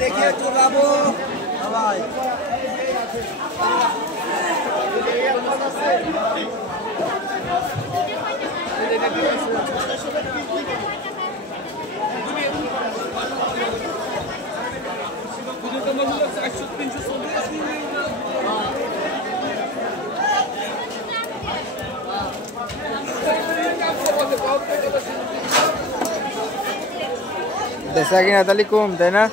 देखिए चुराबो भाई Desa ki Natali kum, taই না?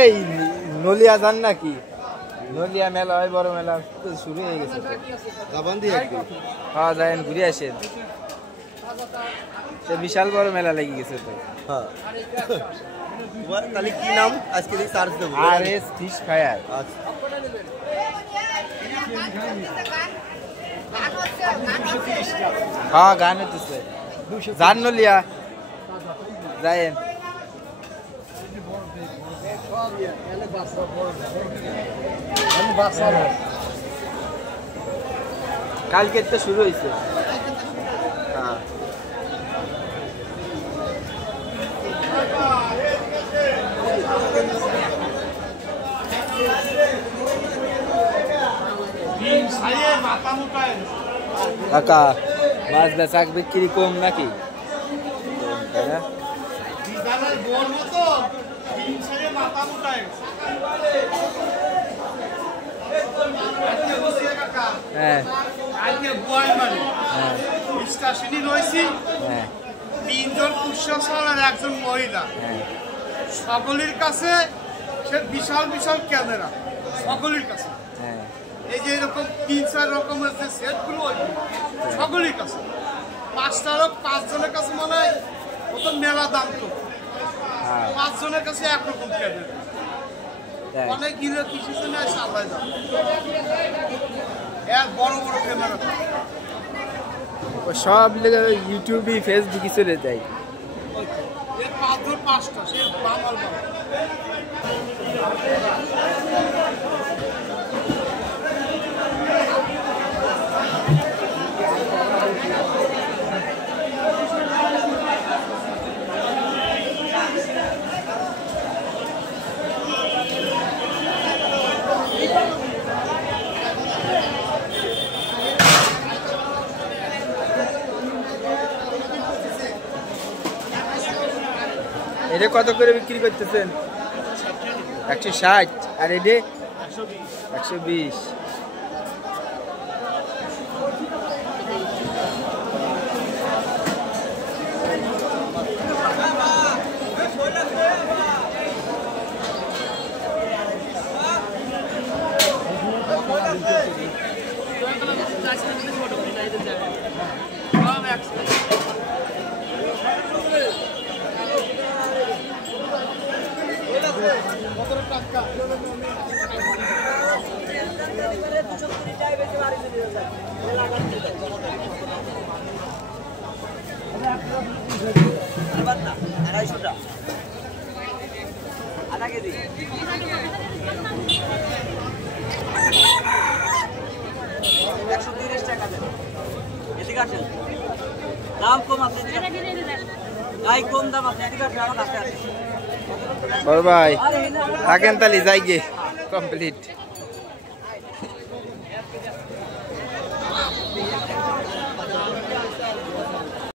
এই নলিয়া জান নাকি? নলিয়া মেলা হয় বড় মেলা শুরু হয়ে গেছে। যাবান দিয়ে হ্যাঁ যাইন ঘুরে আসেন। সে বিশাল বড় মেলা লেগে গেছে তো। হ্যাঁ। তোমার কালি কি নাম আজকে এই চার্জ দেব? RS fish fire. আচ্ছা। হ্যাঁ গান হচ্ছে। জান নলিয়া যাইন। কালকে তো শুরু হয়েছে। হ্যাঁ কাকা মাছ বেচা বিক্রি কম নাকি? হ্যাঁ তিনজন পুরুষ আর একজন মহিলা, সকলের কাছে সে বিশাল বিশাল ক্যামেরা, সকলের কাছে এই যে এরকম 3-4 রকমের যে সেটগুলো সকলের কাছে, 5 জনের কাছে মনে হয় প্রথম মেলা দাম তো 5 জনের কাছে একরকম ক্যামেরা, অনেক গিলে কিছু জন্য সাপ্লাই দাম এর বড় বড় ক্যামেরা সব ইউটিউবে ফেসবুকে চলে যায়। এর 5টা সে বামাল বাবা। এটা কত করে বিক্রি করতেছেন? 160 আর এটা 120। দাম কম আছে, গাই কম দাম আছে, এদিকে আসেন আমার কাছে আছে। বড় ভাই থাকেন তাহলে যাই গে কমপ্লিট।